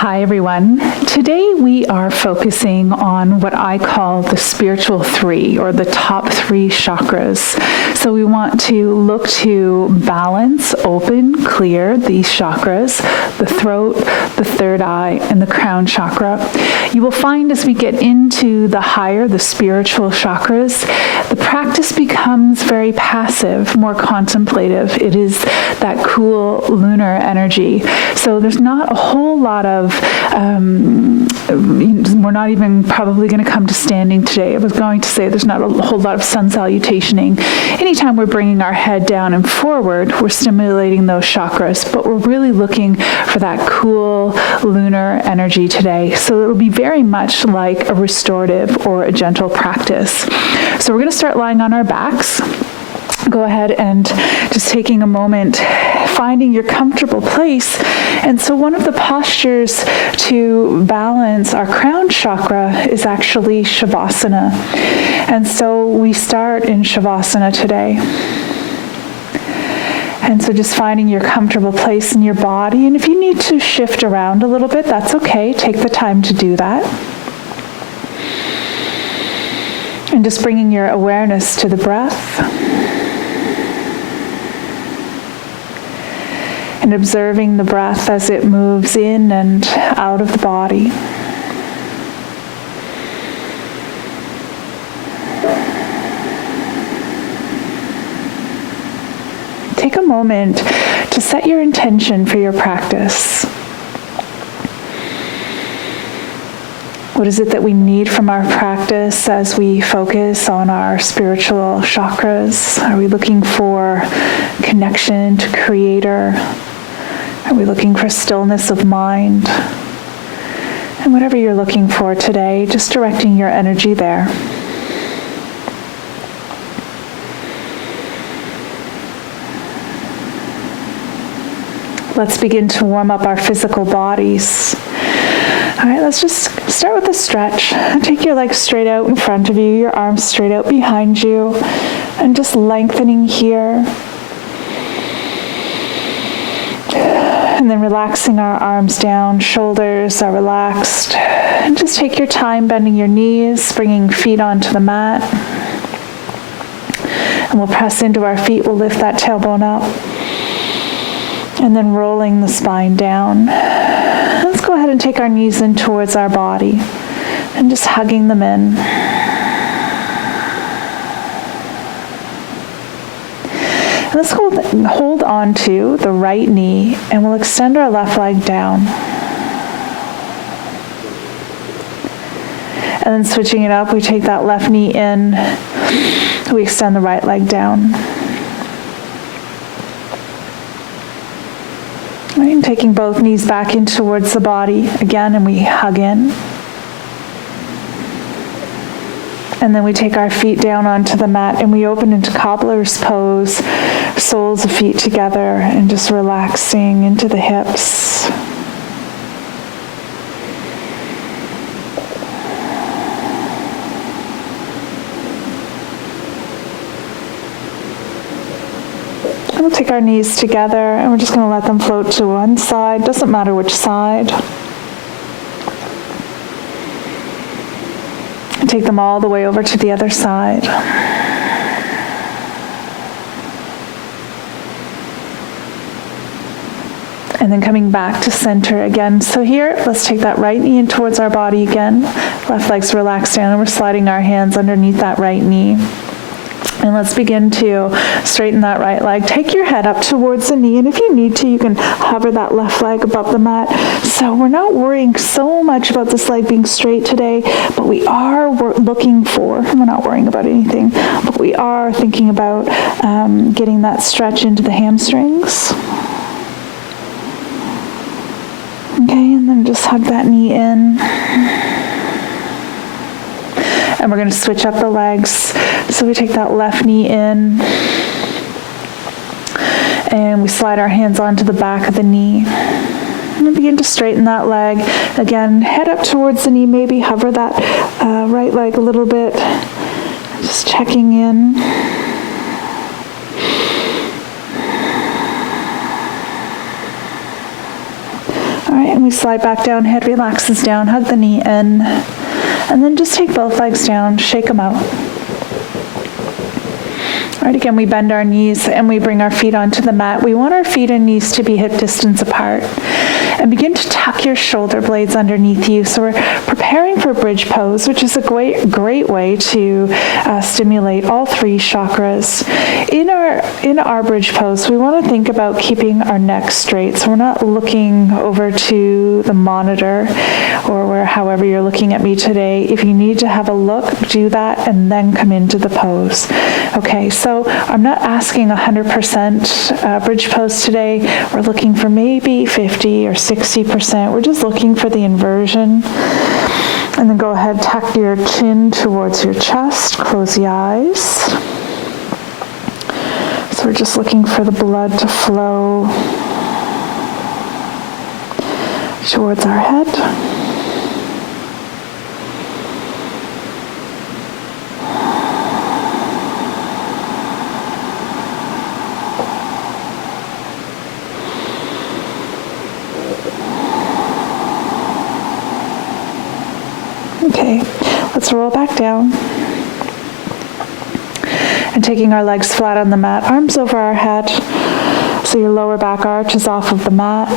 Hi everyone. Today we are focusing on what I call the spiritual three, or the top three chakras. So we want to look to balance, open, clear these chakras, the throat, the third eye, and the crown chakra. You will find as we get into the higher, the spiritual chakras, the practice becomes very passive, more contemplative. It is that cool lunar energy. So there's not a whole lot of, we're not even probably going to come to standing today. I was going to say there's not a whole lot of sun salutationing. Anytime we're bringing our head down and forward, we're stimulating those chakras, but we're really looking for that cool lunar energy today. So it'll be very much like a restorative or a gentle practice. So we're going to start lying on our backs. Go ahead and just taking a moment, finding your comfortable place. And so one of the postures to balance our crown chakra is actually Shavasana. And so we start in Shavasana today. And so just finding your comfortable place in your body. And if you need to shift around a little bit, that's okay. Take the time to do that. And just bringing your awareness to the breath. And observing the breath as it moves in and out of the body. Take a moment to set your intention for your practice. What is it that we need from our practice as we focus on our spiritual chakras? Are we looking for connection to Creator? Are we looking for stillness of mind? And whatever you're looking for today, just directing your energy there. Let's begin to warm up our physical bodies. All right, let's just start with a stretch. Take your legs straight out in front of you, your arms straight out behind you, and just lengthening here. And then relaxing our arms down, shoulders are relaxed. And just take your time bending your knees, bringing feet onto the mat. And we'll press into our feet, we'll lift that tailbone up. And then rolling the spine down. Let's go ahead and take our knees in towards our body and just hugging them in. And let's hold on to the right knee, and we'll extend our left leg down. And then switching it up, we take that left knee in, we extend the right leg down. Right, and taking both knees back in towards the body again, and we hug in. And then we take our feet down onto the mat and we open into Cobbler's Pose, soles of feet together, and just relaxing into the hips. And we'll take our knees together and we're just going to let them float to one side, doesn't matter which side. And take them all the way over to the other side. And then coming back to center again. So here, let's take that right knee in towards our body again. Left leg's relaxed down, and we're sliding our hands underneath that right knee. And let's begin to straighten that right leg. Take your head up towards the knee, and if you need to, you can hover that left leg above the mat. So we're not worrying so much about this leg being straight today, but we are looking for, we're not worrying about anything, but we are thinking about getting that stretch into the hamstrings. Okay, and then just hug that knee in. And we're going to switch up the legs. So we take that left knee in. And we slide our hands onto the back of the knee. And we begin to straighten that leg. Again, head up towards the knee, maybe hover that right leg a little bit. Just checking in. right, and we slide back down, head relaxes down, hug the knee in, and then just take both legs down, shake them out. All right, again, we bend our knees and we bring our feet onto the mat. We want our feet and knees to be hip distance apart. And begin to tuck your shoulder blades underneath you. So we're preparing for bridge pose, which is a great way to stimulate all three chakras. In our bridge pose, we want to think about keeping our neck straight. So we're not looking over to the monitor or however you're looking at me today. If you need to have a look, do that and then come into the pose. Okay, so I'm not asking 100% bridge pose today. We're looking for maybe 50 or 60%. We're just looking for the inversion. And then go ahead, tuck your chin towards your chest, close the eyes. So we're just looking for the blood to flow towards our head. Okay, let's roll back down. And taking our legs flat on the mat, arms over our head, so your lower back arch is off of the mat.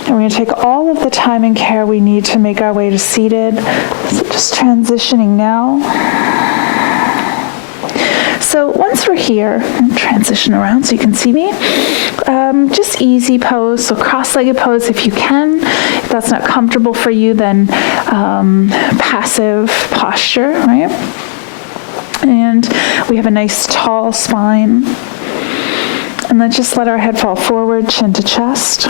And we're going to take all of the time and care we need to make our way to seated. So just transitioning now. So once we're here, transition around so you can see me. Just easy pose, so cross-legged pose if you can. If that's not comfortable for you, then passive posture, right? And we have a nice tall spine. And then just let our head fall forward, chin to chest.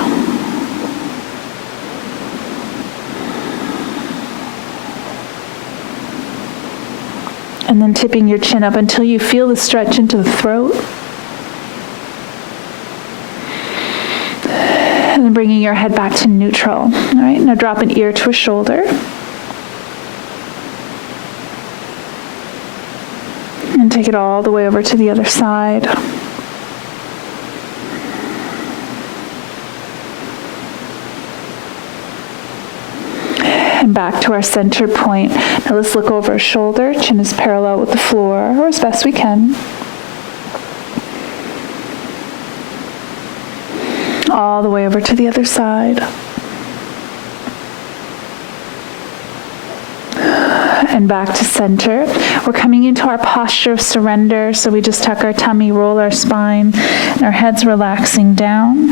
And then tipping your chin up until you feel the stretch into the throat. And then bringing your head back to neutral. All right, now drop an ear to a shoulder. And take it all the way over to the other side. And back to our center point. Now let's look over our shoulder. Chin is parallel with the floor, or as best we can. All the way over to the other side. And back to center. We're coming into our posture of surrender, so we just tuck our tummy, roll our spine, and our head's relaxing down.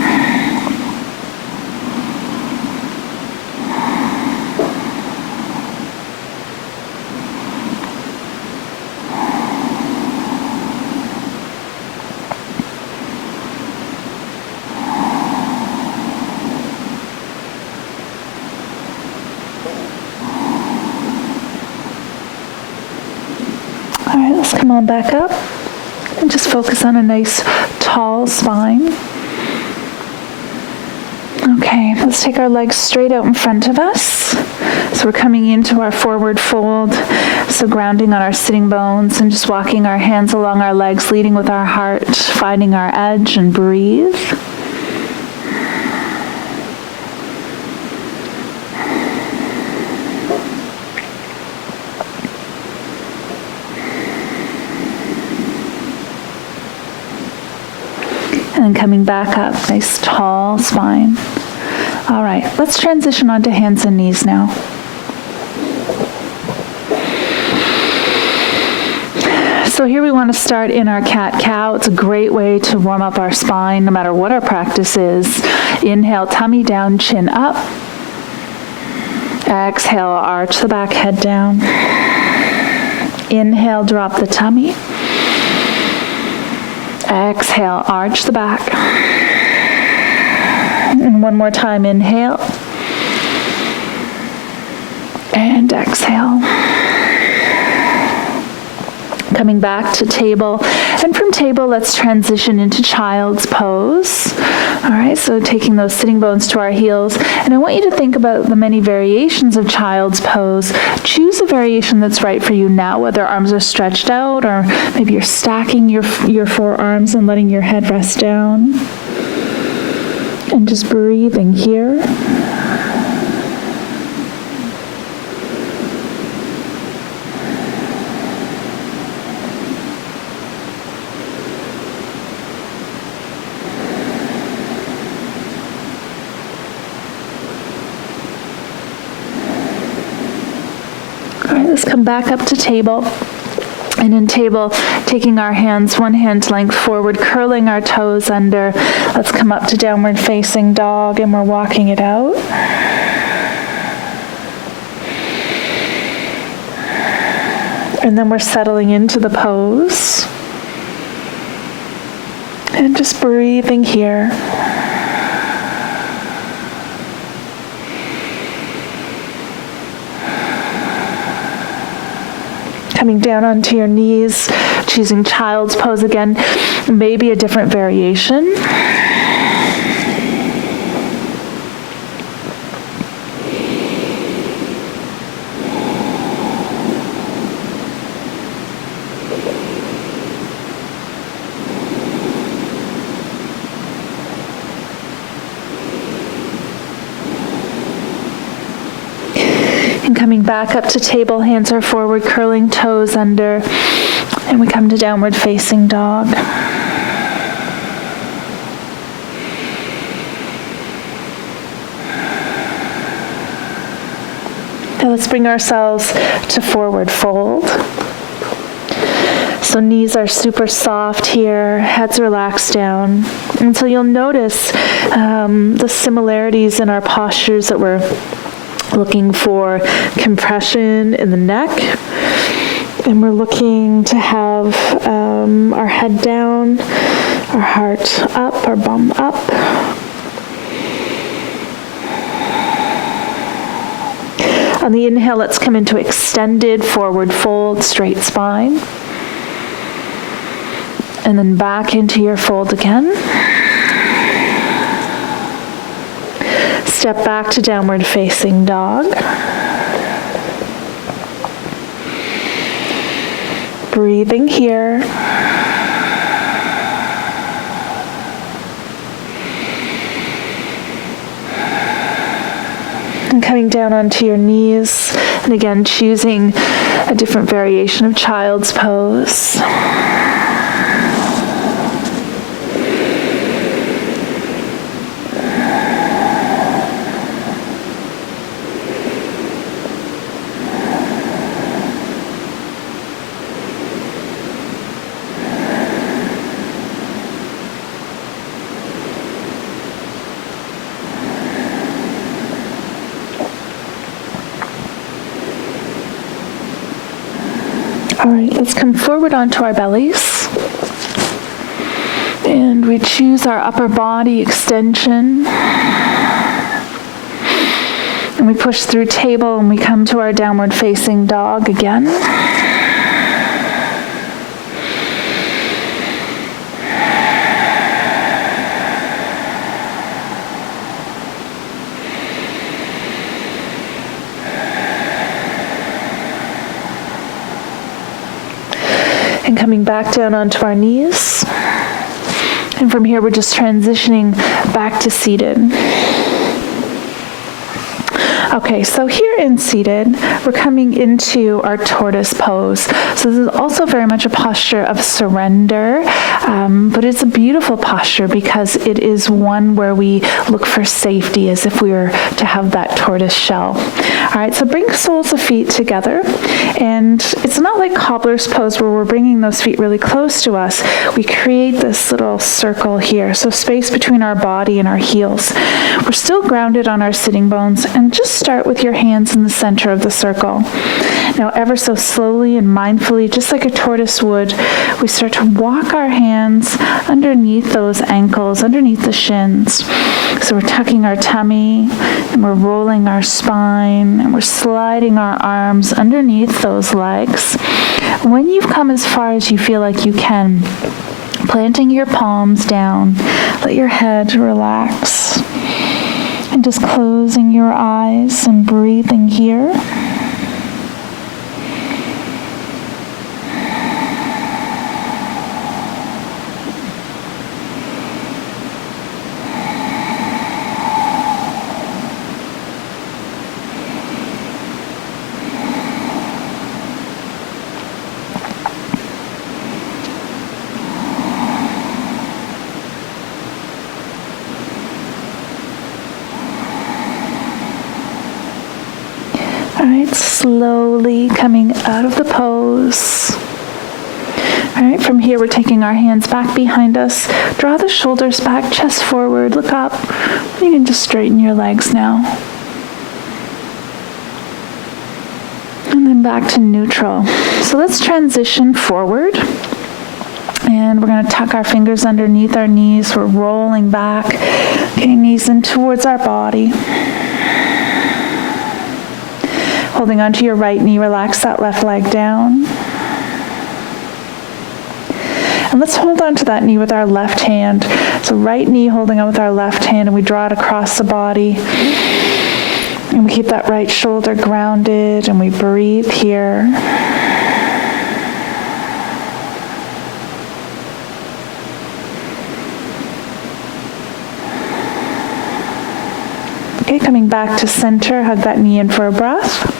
All right, let's come on back up and just focus on a nice tall spine. Okay, let's take our legs straight out in front of us. So we're coming into our forward fold, so grounding on our sitting bones and just walking our hands along our legs, leading with our heart, finding our edge and breathe. And then coming back up, nice tall spine. All right, let's transition onto hands and knees now. So here we want to start in our cat-cow. It's a great way to warm up our spine, no matter what our practice is. Inhale, tummy down, chin up. Exhale, arch the back, head down. Inhale, drop the tummy. Exhale, arch the back. And one more time, inhale. And exhale. Coming back to table. And from table, let's transition into child's pose. All right, so taking those sitting bones to our heels, and I want you to think about the many variations of child's pose. Choose a variation that's right for you now, whether arms are stretched out or maybe you're stacking your forearms and letting your head rest down. And just breathing here. All right, let's come back up to table. And in table, taking our hands one hand length forward, curling our toes under. Let's come up to downward facing dog, and we're walking it out. And then we're settling into the pose. And just breathing here. Coming down onto your knees, choosing child's pose again, maybe a different variation. And coming back up to table, hands are forward, curling toes under, and we come to downward facing dog. Now let's bring ourselves to forward fold. So knees are super soft here, heads relaxed down. And so you'll notice the similarities in our postures that we're looking for compression in the neck, and we're looking to have our head down, our heart up, our bum up. On the inhale, let's come into extended forward fold, straight spine, and then back into your fold again. Step back to downward facing dog. Breathing here. And coming down onto your knees. And again, choosing a different variation of child's pose. All right, let's come forward onto our bellies. And we choose our upper body extension. And we push through table and we come to our downward facing dog again. And coming back down onto our knees. And from here, we're just transitioning back to seated. Okay, so here in seated, we're coming into our tortoise pose. So this is also very much a posture of surrender, but it's a beautiful posture because it is one where we look for safety as if we were to have that tortoise shell. All right, so bring soles of feet together. And it's not like cobbler's pose where we're bringing those feet really close to us. We create this little circle here, so space between our body and our heels. We're still grounded on our sitting bones, and just start with your hands in the center of the circle. Now, ever so slowly and mindfully, just like a tortoise would, we start to walk our hands underneath those ankles, underneath the shins. So we're tucking our tummy, and we're rolling our spine, and we're sliding our arms underneath those legs. When you've come as far as you feel like you can, Planting your palms down, let your head relax. And just closing your eyes and breathing here. All right, slowly coming out of the pose. All right, from here we're taking our hands back behind us. Draw the shoulders back, chest forward, look up. You can just straighten your legs now. And then back to neutral. So let's transition forward. And we're going to tuck our fingers underneath our knees. We're rolling back, getting knees in towards our body. Holding onto your right knee, relax that left leg down. And let's hold on to that knee with our left hand. So right knee holding on with our left hand, and we draw it across the body. And we keep that right shoulder grounded, and we breathe here. Okay, coming back to center, hug that knee in for a breath.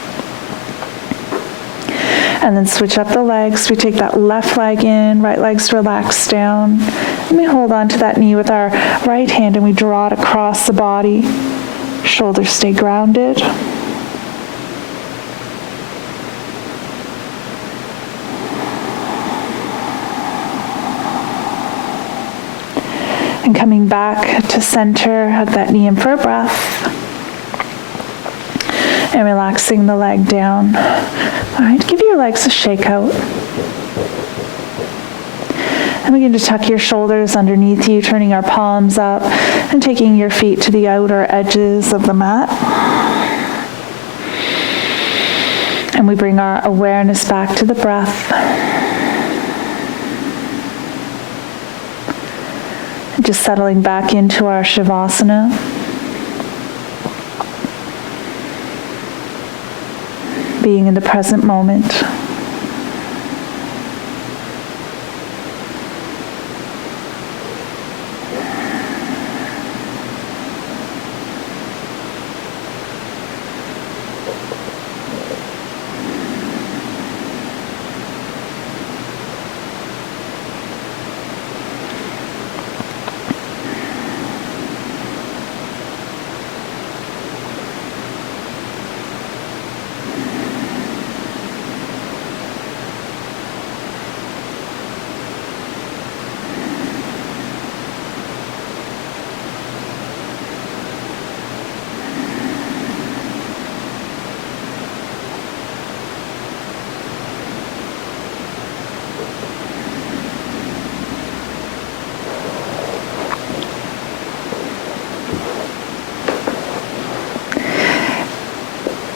And then switch up the legs. We take that left leg in, right leg's relaxed down. And we hold on to that knee with our right hand and we draw it across the body. Shoulders stay grounded. And coming back to center, hug that knee in for a breath. And relaxing the leg down. All right, give your legs a shake out. And begin to tuck your shoulders underneath you, turning our palms up and taking your feet to the outer edges of the mat. And we bring our awareness back to the breath. And just settling back into our Shavasana. Being in the present moment.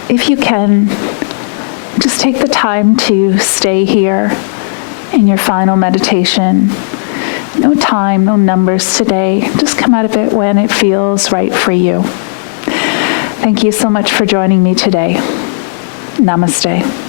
If you can, just take the time to stay here in your final meditation. No time, no numbers today. Just come out of it when it feels right for you. Thank you so much for joining me today. Namaste.